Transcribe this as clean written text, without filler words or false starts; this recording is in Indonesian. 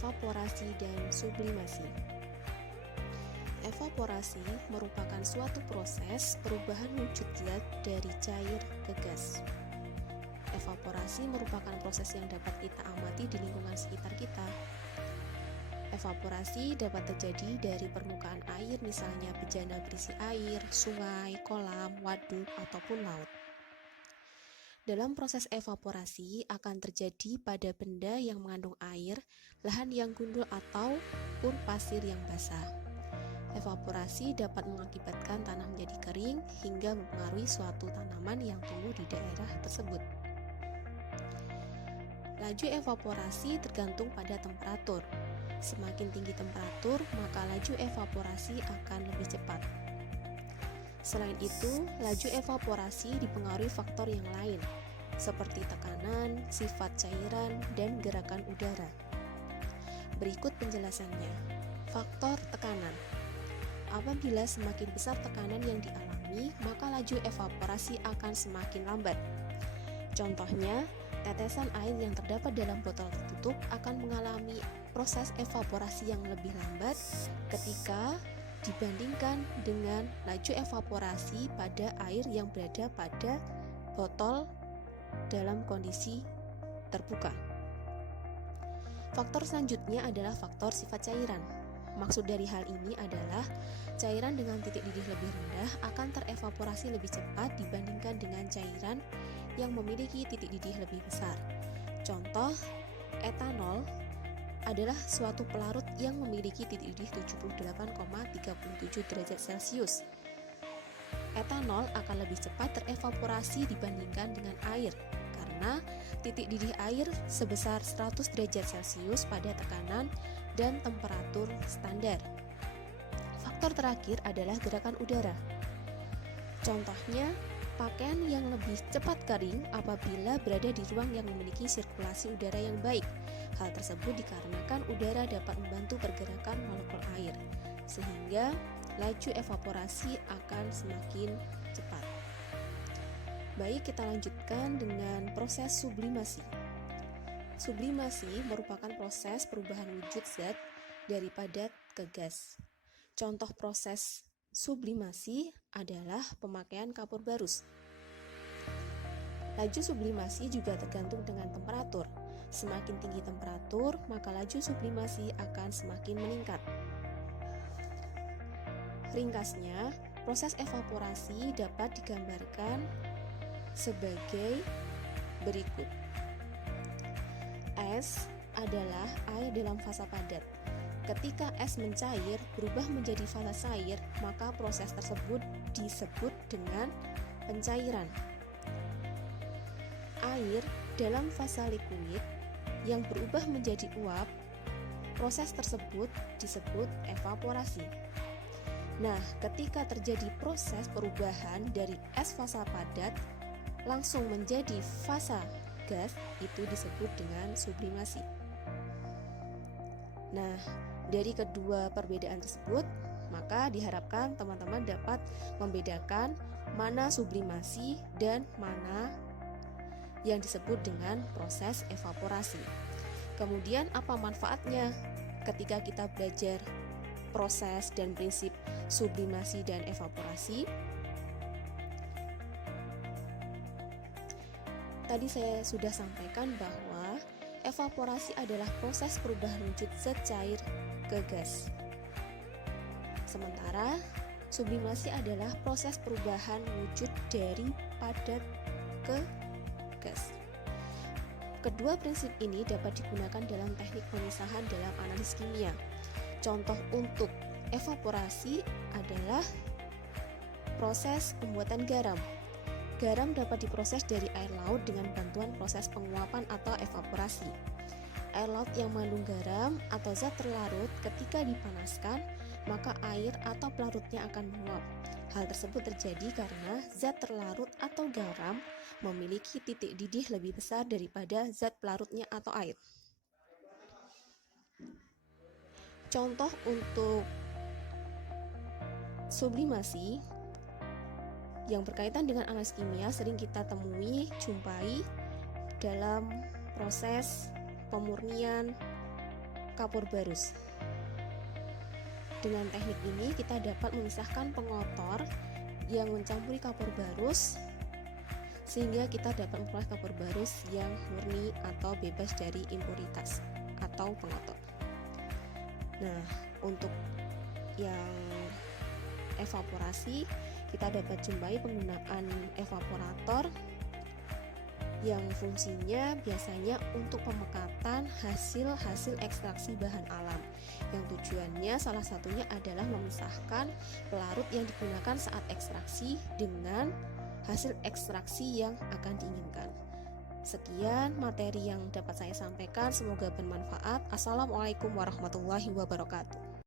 evaporasi dan sublimasi. Evaporasi merupakan suatu proses perubahan wujud zat dari cair ke gas. Evaporasi merupakan proses yang dapat kita amati di lingkungan sekitar kita. Evaporasi dapat terjadi dari permukaan air, misalnya bejana berisi air, sungai, kolam, waduk, ataupun laut. Dalam proses evaporasi akan terjadi pada benda yang mengandung air, lahan yang gundul ataupun pasir yang basah. Evaporasi dapat mengakibatkan tanah menjadi kering hingga mempengaruhi suatu tanaman yang tumbuh di daerah tersebut. Laju evaporasi tergantung pada temperatur. Semakin tinggi temperatur, maka laju evaporasi akan lebih cepat. Selain itu, laju evaporasi dipengaruhi faktor yang lain, seperti tekanan, sifat cairan, dan gerakan udara. Berikut penjelasannya. Faktor tekanan. Apabila semakin besar tekanan yang dialami, maka laju evaporasi akan semakin lambat. Contohnya, tetesan air yang terdapat dalam botol tertutup akan mengalami proses evaporasi yang lebih lambat ketika dibandingkan dengan laju evaporasi pada air yang berada pada botol dalam kondisi terbuka. Faktor selanjutnya adalah faktor sifat cairan. Maksud dari hal ini adalah cairan dengan titik didih lebih rendah akan terevaporasi lebih cepat dibandingkan dengan cairan yang memiliki titik didih lebih besar. Contoh, etanol adalah suatu pelarut yang memiliki titik didih 78,37 derajat Celcius. Etanol akan lebih cepat terevaporasi dibandingkan dengan air karena titik didih air sebesar 100 derajat Celcius pada tekanan dan temperatur standar. Faktor terakhir adalah gerakan udara. Contohnya, pakaian yang lebih cepat kering apabila berada di ruang yang memiliki sirkulasi udara yang baik. Hal tersebut dikarenakan udara dapat membantu pergerakan molekul air, sehingga laju evaporasi akan semakin cepat. Baik, kita lanjutkan dengan proses sublimasi. Sublimasi merupakan proses perubahan wujud zat dari padat ke gas. Contoh proses sublimasi adalah pemakaian kapur barus. Laju sublimasi juga tergantung dengan temperatur. Semakin tinggi temperatur, maka laju sublimasi akan semakin meningkat. Ringkasnya, proses evaporasi dapat digambarkan sebagai berikut. Es adalah air dalam fasa padat. Ketika es mencair berubah menjadi fasa cair, maka proses tersebut disebut dengan pencairan. Air dalam fasa liquid yang berubah menjadi uap, proses tersebut disebut evaporasi. Nah, ketika terjadi proses perubahan dari es fasa padat langsung menjadi fasa gas, itu disebut dengan sublimasi. Nah, dari kedua perbedaan tersebut, maka diharapkan teman-teman dapat membedakan mana sublimasi dan mana yang disebut dengan proses evaporasi. Kemudian apa manfaatnya ketika kita belajar proses dan prinsip sublimasi dan evaporasi? Tadi saya sudah sampaikan bahwa evaporasi adalah proses perubahan wujud zat cair ke gas. Sementara sublimasi adalah proses perubahan wujud dari padat ke gas. Kedua prinsip ini dapat digunakan dalam teknik pemisahan dalam analisis kimia. Contoh untuk evaporasi adalah proses pembuatan garam. Garam dapat diproses dari air laut dengan bantuan proses penguapan atau evaporasi. Air laut yang mengandung garam atau zat terlarut ketika dipanaskan, maka air atau pelarutnya akan menguap. Hal tersebut terjadi karena zat terlarut atau garam memiliki titik didih lebih besar daripada zat pelarutnya atau air. Contoh untuk sublimasi yang berkaitan dengan analisis kimia sering kita jumpai dalam proses pemurnian kapur barus. Dengan teknik ini kita dapat memisahkan pengotor yang mencampuri kapur barus sehingga kita dapat memperoleh kapur barus yang murni atau bebas dari impuritas atau pengotor. Nah, untuk yang evaporasi kita dapat jumpai penggunaan evaporator yang fungsinya biasanya untuk pemekatan hasil ekstraksi bahan alam, yang tujuannya salah satunya adalah memisahkan pelarut yang digunakan saat ekstraksi dengan hasil ekstraksi yang akan diinginkan. Sekian materi yang dapat saya sampaikan, semoga bermanfaat. Assalamualaikum warahmatullahi wabarakatuh.